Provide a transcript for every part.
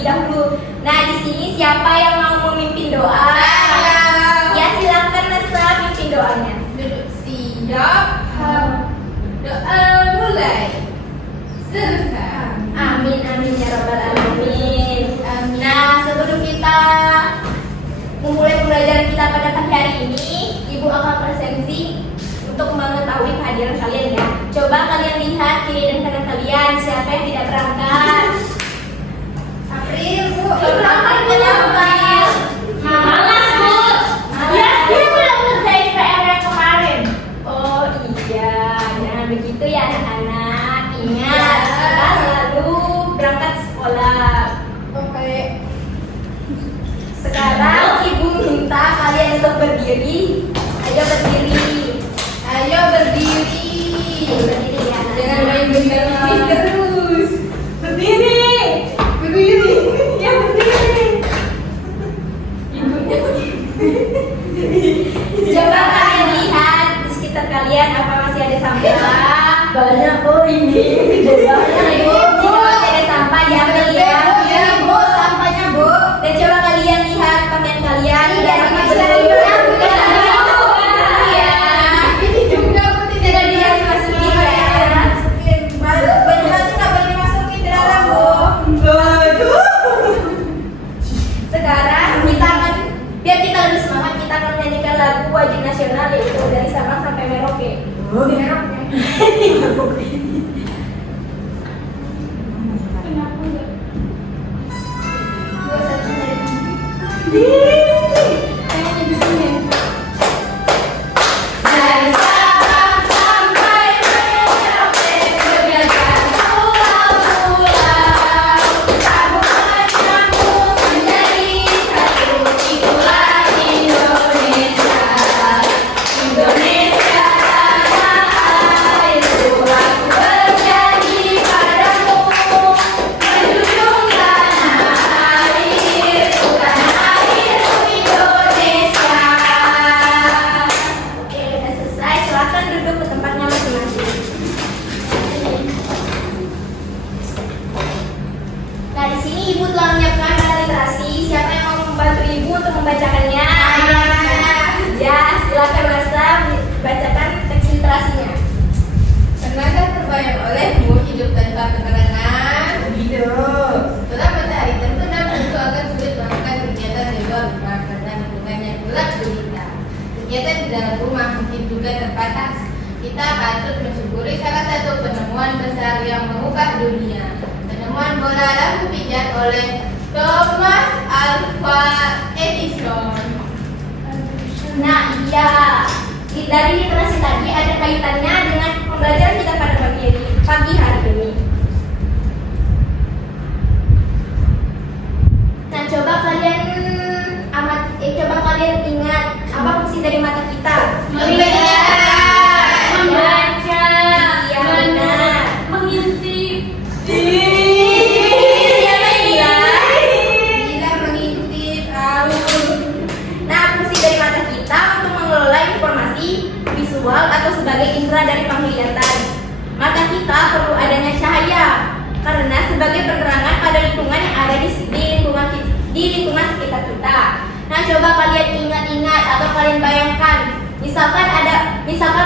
terlebih dahulu. Nah, di sini siapa yang mau memimpin doa? Ya, silakan Nesa mimpin doanya. Duduk siap. Doa mulai. Selesai. Amin amin ya rabbal alamin. Nah, sebelum kita memulai pembelajaran kita pada pagi hari ini, Ibu akan presensi untuk mengetahui kehadiran kalian ya. Coba kalian lihat kiri dan kanan kalian, siapa yang tidak berangkat? April, Bu. Berangkat kenapa? Malas, Bu. Ya, dia belum ngerjain PR yang kemarin. Oh iya, jangan begitu ya anak-anak. Ingat, kita selalu berangkat sekolah. Oke. Sekarang Ibu minta kalian untuk berdiri. Ayo berdiri. Ayo berdiri. Berdiri ya. Jangan main berdiri terus. Berdiri. Berdiri. Ya, berdiri. Coba kalian lihat di sekitar kalian apa masih ada sampah. Banyak kok ini. Banyak Bu. Jika masih ada sampah diambil ya. Ya, Bu, sampahnya, Bu. Dan coba kalian lihat pakaian kalian. Tidak masih ada dimasukin. ya. Ini juga, Bu, tidak dimasukin ya. dimasukin. Baru baju nanti nggak boleh dimasukin ke dalam, Bu. Sekarang kita akan, biar kita lebih semangat, kita akan menyanyikan lagu wajib nasional yaitu dari Sabang sampai Merauke. Dari Sabang sampai Merauke, berjalan pulau-pulau, tabungan nyambung menjadi satu. Itulah Indonesia, Indonesia tanah airku. Aku berjanji padamu, menjunjung tanah airku Indonesia. Oke, udah selesai. Silakan duduk ke tempatnya masing-masing. Nah, di sini Ibu telah menyiapkan tanda literasi. Siapa yang mau membantu Ibu untuk membacakannya? Ya, silakan Masa bacakan teks literasinya. Tenaga terbayang olehmu hidup tanpa keterangan. Hidup. Setelah matahari terbenam, tentu akan sulit melakukan kegiatan di luar rumah karena lingkungannya gelap gulita. Kegiatan di dalam rumah mungkin juga terbatas. Kita patut mensyukuri salah satu penemuan besar yang mengubah dunia. Penemuan bola lampu pijat oleh Thomas Alva Edison. Nah, iya. Dari literasi tadi ada kaitannya dengan pembelajaran kita pada pagi hari ini. Nah, coba kalian ingat apa fungsi dari mata kita? Melihat, membaca, Iya, benar. mengintip. Siapa yang bilang? Bila mengintip tahu. Nah, fungsi dari mata kita untuk mengelola informasi visual atau sebagai indera dari penglihatan. Mata kita perlu adanya cahaya karena sebagai penerangan pada lingkungan yang ada di lingkungan sekitar kita. Nah, coba kalian ingat-ingat atau kalian bayangkan, misalkan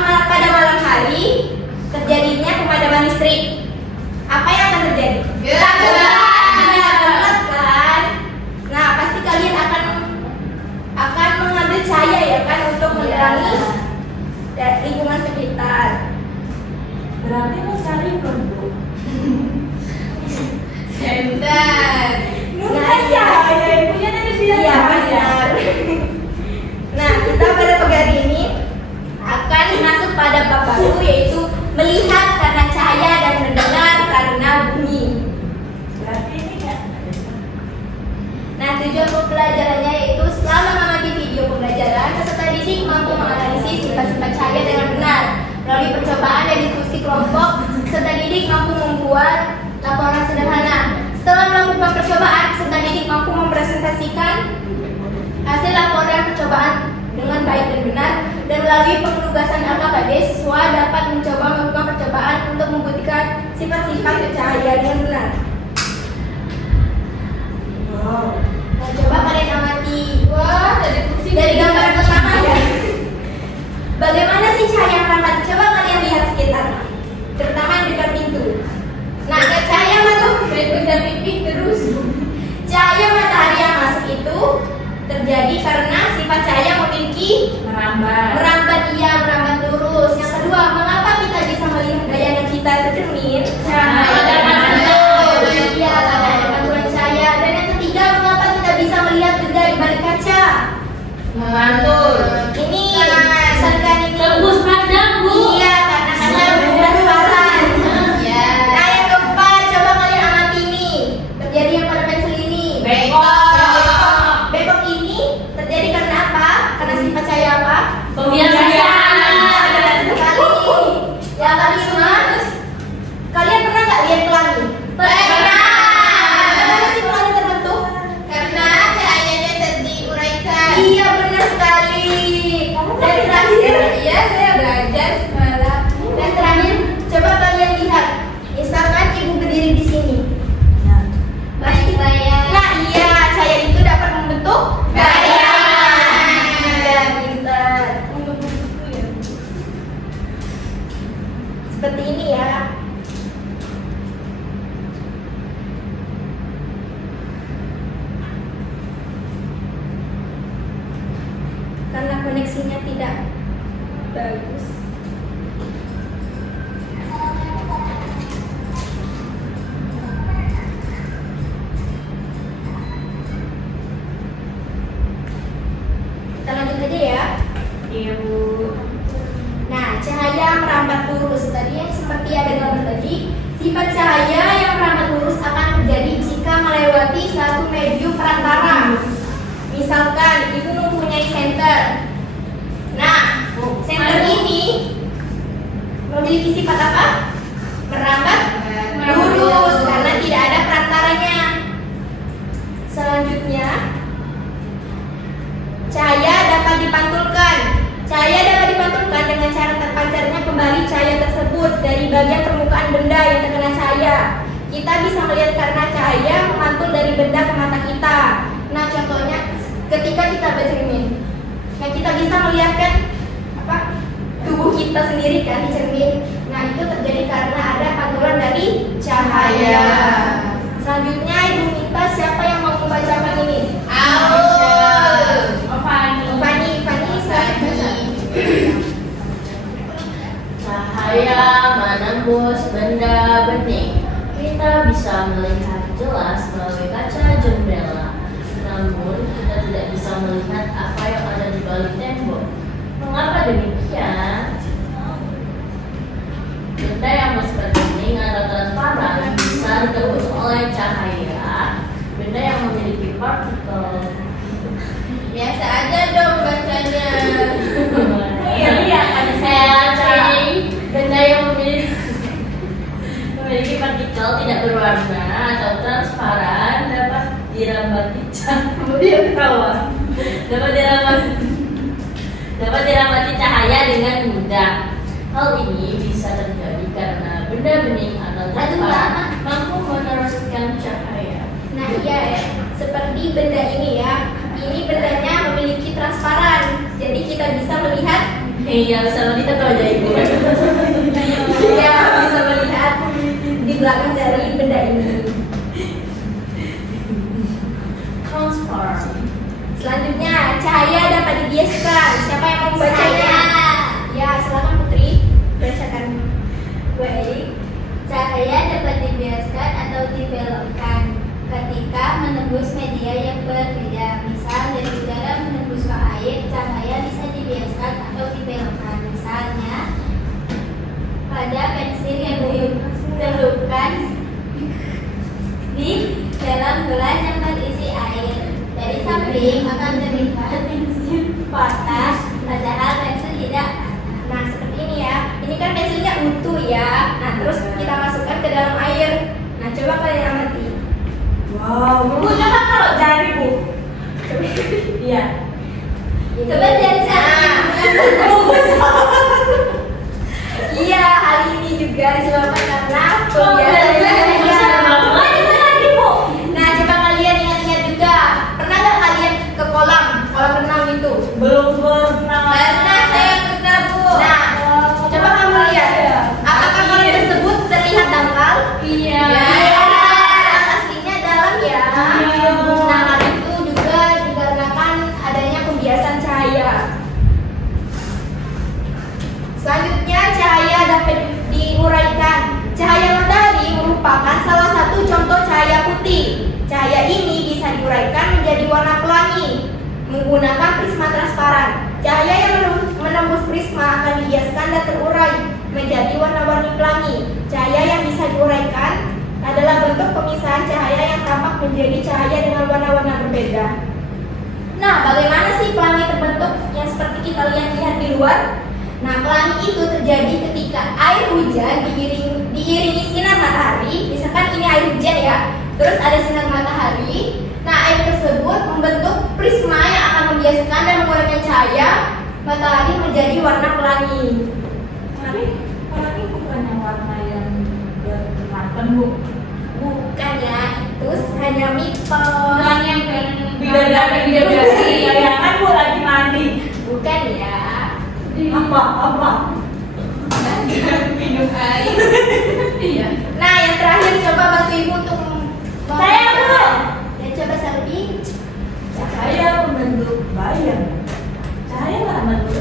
pada malam hari terjadinya pemadaman listrik. Apa yang akan terjadi? Gelap. Gelap kan? Nah, pasti kalian akan mengambil cahaya ya kan untuk menerangi lingkungan sekitar. Berarti mencari bentuk. Sebentar. Nah, iya. Punya tadi dia. Iya, benar. Nah, kita pada pagi hari ini akan masuk pada bab baru yaitu melihat karena cahaya dan mendengar karena bunyi. Berarti ini kan. Nah, tujuan pembelajarannya yaitu setelah mengamati video pembelajaran, peserta didik mampu menganalisis sifat-sifat cahaya dengan benar. Melalui percobaan dan diskusi kelompok, peserta didik mampu membuat laporan sederhana. Setelah melakukan percobaan, peserta didik mampu mempresentasikan hasil laporan percobaan dengan baik dan benar, dan melalui penugasan LKPD, siswa dapat mencoba melakukan percobaan untuk membuktikan sifat-sifat cahaya dengan benar. koneksinya tidak bagus. Kita lanjut aja ya. Iya Bu. Nah, cahaya merambat lurus. Tadi yang seperti ada gambar tadi, sifat cahaya yang merambat lurus akan terjadi jika melewati satu medium perantara. Misalkan ibu mempunyai senter. Nah, senter ini memiliki sifat apa? Merambat lurus karena tidak ada perantaranya. Selanjutnya, cahaya dapat dipantulkan. Cahaya dapat dipantulkan dengan cara terpancarnya kembali cahaya tersebut dari bagian permukaan benda yang terkena cahaya. Kita bisa melihat karena cahaya memantul dari benda ke mata kita. Nah, contohnya ketika kita bercermin. Nah, kita bisa melihat kan apa? Tubuh kita sendiri kan di cermin. Nah, itu terjadi karena ada pantulan dari cahaya. Selanjutnya, ibu minta siapa yang mau membacakan ini? Cahaya menembus benda bening. Kita bisa melihat jelas melalui kaca jendela. Namun kita tidak bisa melihat apa yang ada di balik tembok. Mengapa demikian? Benda yang bersifat bening atau transparan bisa ditembus oleh cahaya. Benda yang memiliki partikel. Biasa aja dong bacanya. Iya, benda yang memiliki partikel tidak berwarna atau transparan dapat dirambati cahaya dengan mudah. Hal ini bisa terjadi karena benda bening atau transparan mampu meneruskan cahaya. Nah, iya ya. Seperti benda ini ya. Ini bendanya memiliki transparan. Jadi kita bisa melihat. Iya, sama kita tahu aja ibu. Iya, bisa melihat di belakang dari benda ini. Transparan. Selanjutnya, cahaya dapat dibiaskan. Siapa yang mau membacanya? Ya, silakan Putri. Bacakan. Baik, cahaya dapat dibiaskan atau dibelokkan ketika menembus media yang berbeda. Misal dari udara menembus ke air, cahaya bisa dibiaskan atau dibelokkan. Misalnya pada pensil yang dicelupkan di dalam gelas yang berisi air. Dari samping akan terlihat pensil patah, padahal pensil tidak patah. Nah, seperti ini ya. Ini kan pensilnya utuh ya. Nah, terus kita masukkan ke dalam air. Nah, coba kalian amati. Wow, Bu, coba kalau jari Bu. Iya. Coba dari sana. Iya, hal ini juga disebabkan karena Pembiasaan cahaya. Nah, coba kalian ingat-ingat juga. Pernah nggak kalian ke kolam renang itu? Belum pernah. Karena saya pernah Bu. Nah, coba kamu lihat. Apakah kolam tersebut terlihat dangkal? Iya. Iya, aslinya dalam ya. Nah, hal itu juga dikarenakan adanya pembiasan cahaya. Selanjutnya, cahaya dapat diuraikan. Cahaya matahari merupakan salah satu contoh cahaya putih. Cahaya ini bisa diuraikan menjadi warna pelangi menggunakan prisma transparan. Cahaya yang menembus prisma akan dibiaskan dan terurai menjadi warna-warni pelangi. Cahaya yang bisa diuraikan adalah bentuk pemisahan cahaya yang tampak menjadi cahaya dengan warna-warna berbeda. Nah, bagaimana sih pelangi terbentuk yang seperti kita lihat di luar? Nah, pelangi itu terjadi ketika air hujan diiringi sinar matahari. Misalkan ini air hujan ya, terus ada sinar matahari. Nah, air tersebut membentuk prisma yang akan membiaskan dan menguraikan cahaya matahari menjadi warna pelangi. Pelangi bukannya warna yang berwarna Bu. Bukan ya, itu hanya mitos. Bukan yang bidadari ya kan Bu lagi mandi. Bukan ya. Apa? Minum air. Iya. Nah, yang terakhir coba bantu ibu untuk Saya, Bu. Ya, coba Salbi. Cahaya membentuk bayang. Cahaya nggak membentuk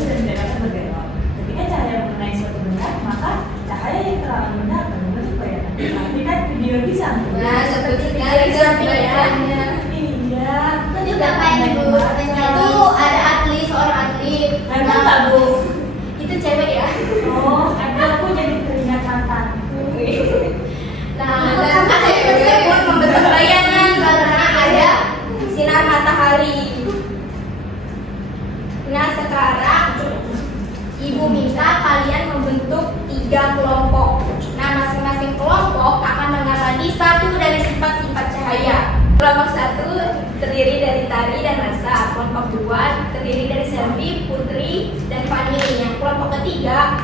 Kelompok 1 terdiri dari Tari dan Rasa. Kelompok 2 terdiri dari Selvi, Putri, dan Fani. Yang kelompok ketiga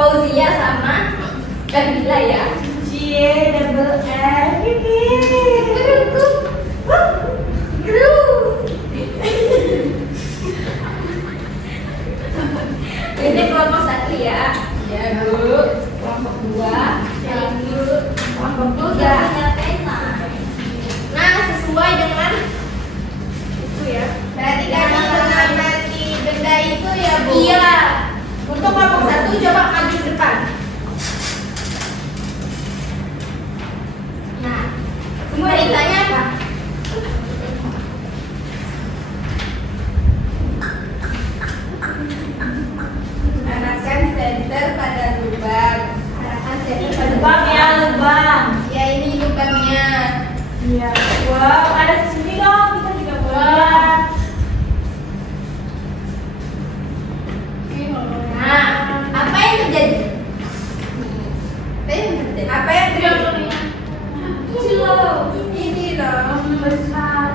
Fauzia sama Nabila ya. Cie, double F. Ini kelompok 1 ya. Ya, Bu. Kelompok 2 yaitu kelompok 3. Nah, sesuai dengan itu ya. Berarti kami mengamati benda itu ya, Bu? Iya. Untuk kelompok 1 coba maju ke depan. Nah, semua ditanya apa? Arahkan senter pada lubang. Arahkan senter pada Lubang ya, lubang. Ya, ini lubangnya. Iya. Wow, ada di sini dong. Kita juga boleh. Nah, apa yang terjadi? Apa yang terjadi? Ini loh. Ini loh. Besar.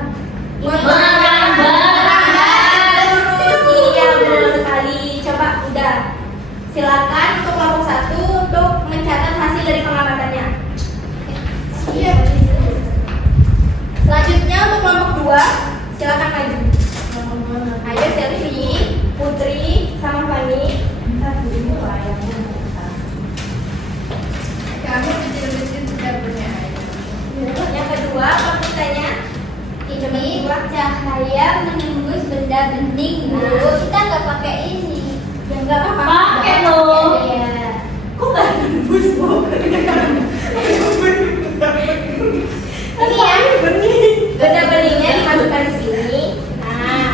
Terus iya benar sekali. Coba udah. Silakan untuk kelompok 1 untuk mencatat hasil dari pengamatannya. Iya. Selanjutnya untuk kelompok 2 silakan maju. Ayo Selvi, Putri, sama Fani. Kamu kecil-kecil sudah punya ayah. Yang kedua pertanyaannya Ini cahaya menembus benda bening, Bu. Kita nggak pakai ini. ya nggak apa-apa. Pakai loh. Iya. Kok nggak nembus, Bu? Ini ya, benda beningnya dimasukkan di sini. Nah,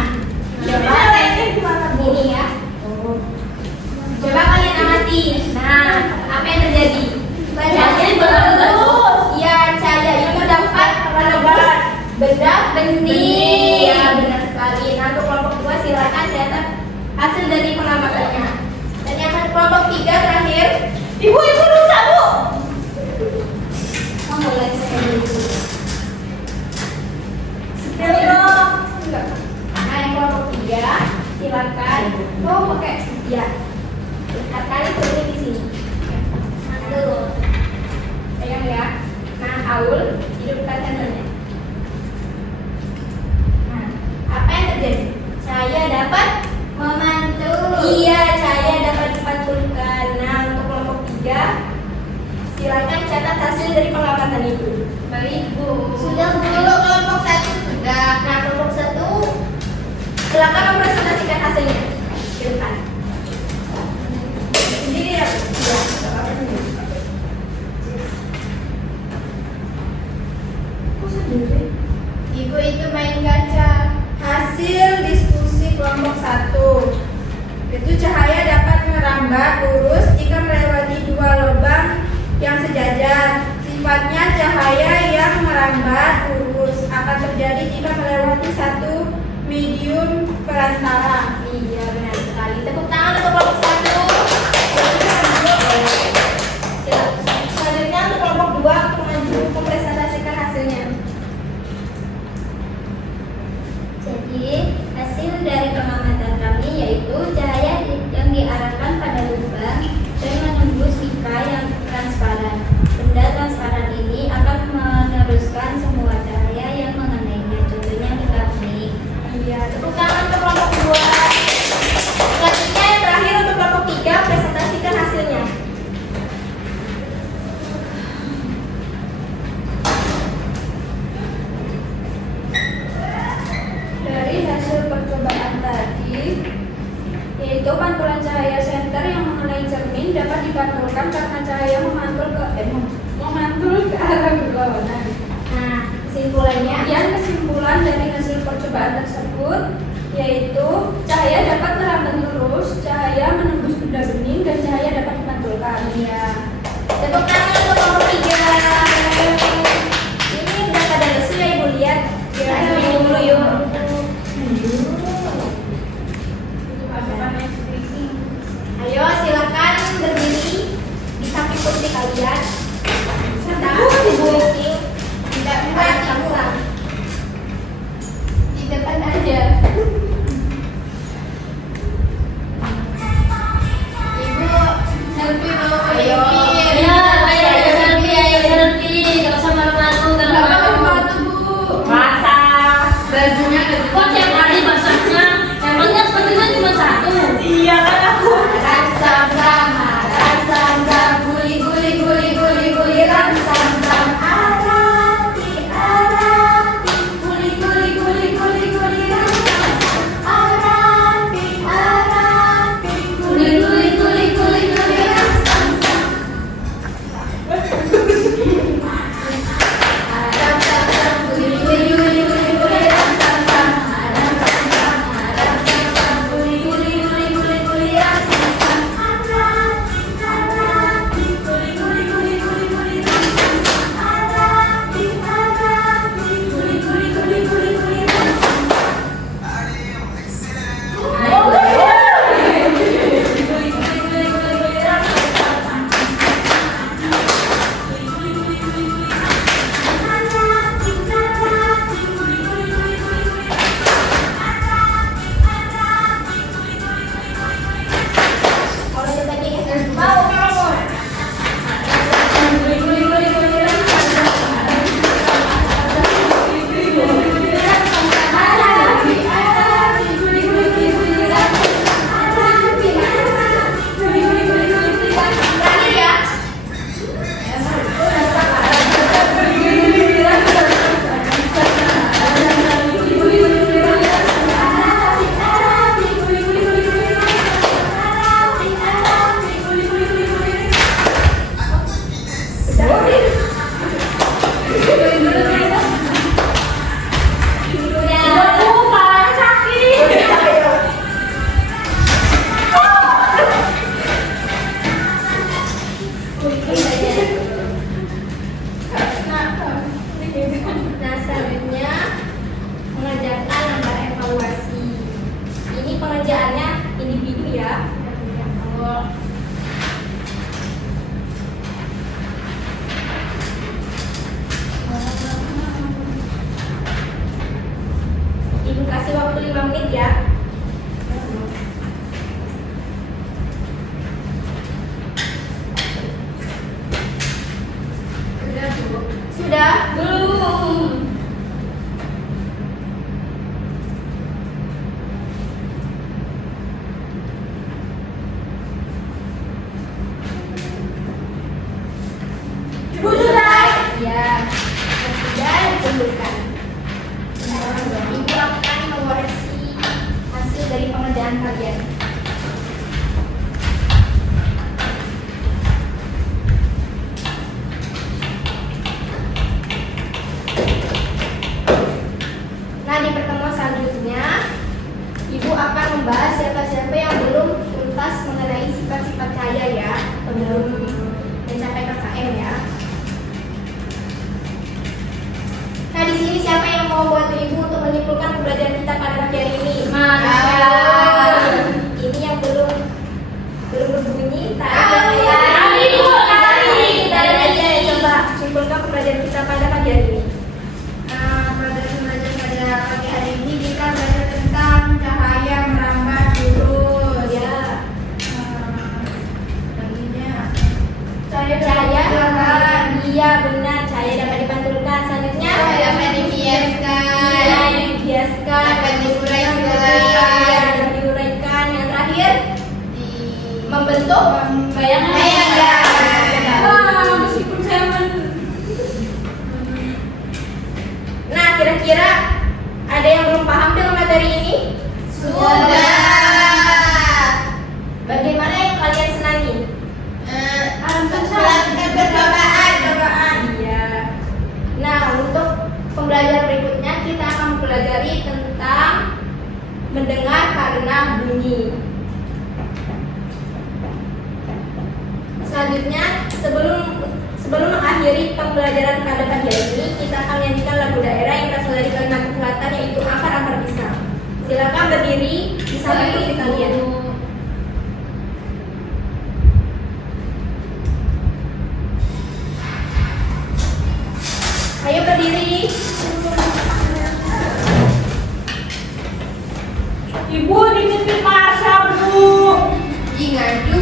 coba ini ya. Coba kalian amati. Nah, apa yang terjadi? Cahaya menembus. Iya, cahaya itu dapat menembus benda bening. Ya, benar sekali. Nah, untuk kelompok 2 silakan catat hasil dari pengamatannya. Dan yang kelompok 3 terakhir, Ibu rusak, Bu. oh, mulai saya dulu. Spill dong. Nah, yang kelompok 3 silakan. Oh, pakai ya. Lihat kali tulis di sini. Tuh. Pegang ya. Nah, Aul, hidupkan senternya. Nah, apa yang terjadi? Cahaya dapat Memantul. iya, cahaya dapat dipantulkan. Nah, untuk kelompok 3 silakan catat hasil dari pengamatan itu. Baik, Bu. Sudah, Bu. Untuk kelompok 1 sudah. Nah, kelompok 1 silakan mempresentasikan hasilnya ke depan. Sendiri ya. Iya, nggak apa-apa sendiri. Kok sendiri? Ibu itu main kaca. Hasil diskusi kelompok 1. Itu cahaya dapat merambat lurus jika melewati dua lubang yang sejajar. Sifatnya cahaya yang merambat lurus akan terjadi jika melewati satu medium perantara. Iya, benar sekali. Tepuk tangan untuk kelompok 1. Selanjutnya untuk kelompok 2 untuk maju mempresentasikan hasilnya. Jadi, hasil dari pengamatan kami yaitu cahaya yang diarahkan pada lubang dan menembus mitra yang transparan. Benda transparan ini akan meneruskan semua cahaya yang mengenainya. Contohnya mitra bening. Iya, tepuk tangan untuk kelompok 2. Selanjutnya yang terakhir untuk kelompok 3 presentasikan hasilnya. Dari hasil percobaan tadi, yaitu pantulan cahaya senter yang mengenai cermin dapat dipantulkan karena cahaya memantul ke arah berlawanan. Nah, kesimpulannya Kemudian kesimpulan dari hasil percobaan tersebut yaitu cahaya dapat merambat lurus, cahaya menembus benda bening, dan cahaya dapat dipantulkan. iya. Tepuk tangan untuk kelompok 3. Ini udah pada lesu ya Ibu lihat. Kita minum dulu yuk. Ayo silakan berdiri di samping kursi kalian. Tidak, Ibu. Tidak, Tidak, Ibu. Ibu kasih waktu 5 menit ya. Sudah, Bu. Sudah? Belum. Ibu sudah? Ya. Sudah dikumpulkan. Ibu akan mengoreksi hasil dari pengerjaan kalian. Nah, di pertemuan selanjutnya, Ibu akan membahas siapa-siapa yang belum tuntas mengenai sifat-sifat cahaya ya, sebelum mencapai KKM ya. Nah, di sini siapa yang mau bantu Ibu untuk menyimpulkan pembelajaran kita pada pagi hari ini? Ini yang belum berbunyi. Tadi aja coba simpulkan pembelajaran kita pada pagi hari ini. Pelajaran pada pagi hari ini kita belajar tentang cahaya merambat lurus. Ya, Baginya cahaya iya benar, cahaya dapat dipantulkan. Selanjutnya dapat dibiaskan, iya, dibiaskan, dapat diuraikan, iya, dapat diuraikan. Yang terakhir membentuk bayangan. Meskipun saya Nah, kira-kira ada yang belum paham dengan materi ini? Sudah. Bagaimana yang kalian senangi? Melakukan percobaan. Iya. Nah, untuk pembelajaran berikutnya kita akan mempelajari tentang mendengar karena bunyi. Selanjutnya, sebelum mengakhiri pembelajaran pada pagi hari ini, kita akan menyanyikan lagu daerah yang berasal dari Kalimantan Selatan, yaitu Ampar-Ampar Pisang. Silakan berdiri di samping kursi kalian. Ayo berdiri. Ibu dititip Marsha, Bu. Ngadu.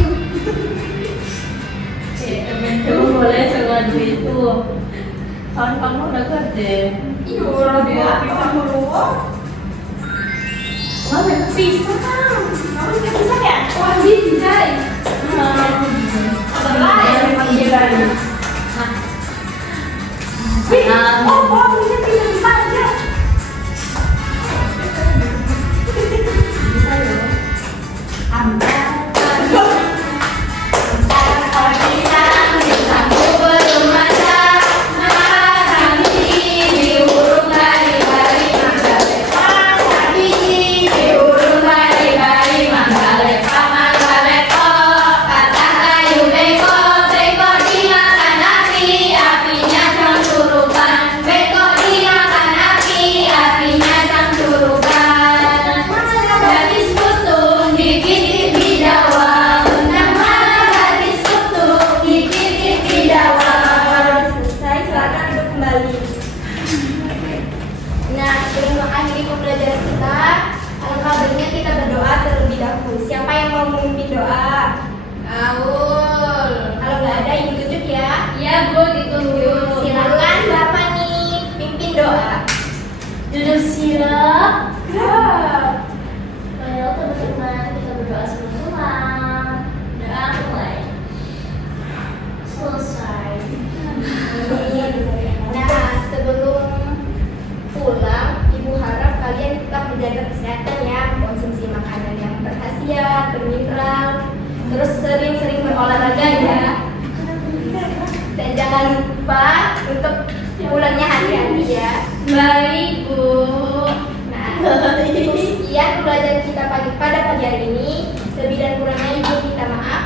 Itu boleh sengaja itu. Kan kamu udah gede. Iya, orang tua pisang dulu. Mana pisang? Kamu suka pisang ya? Wah, bisa. Oh, bisa pisang aja. Selesai, silakan duduk kembali. Nah, sebelum mengakhiri pembelajaran kita, alangkah baiknya kita berdoa terlebih dahulu. Siapa yang mau memimpin doa? Aul. Kalau nggak ada, ibu tunjuk ya. Iya, Bu, ditunjuk. Silakan Bapak nih, pimpin doa. Duduk siap. Ayo teman-teman, kita berdoa sebelum pulang. Doa mulai. Selesai. Nah, sebelum pulang, ibu harap kalian tetap menjaga kesehatan ya, konsumsi makanan yang berkhasiat, bermineral, terus sering-sering berolahraga ya. Dan jangan lupa untuk pulangnya hati-hati ya. Baik, Bu. Nah, sekian pembelajaran kita pada pagi hari ini. Lebih dan kurangnya ibu minta maaf.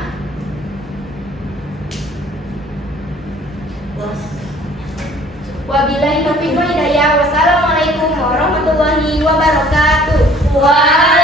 Wabillahi taufiq wal hidayah. Wassalamualaikum warahmatullahi wabarakatuh. Waalaikumsalam.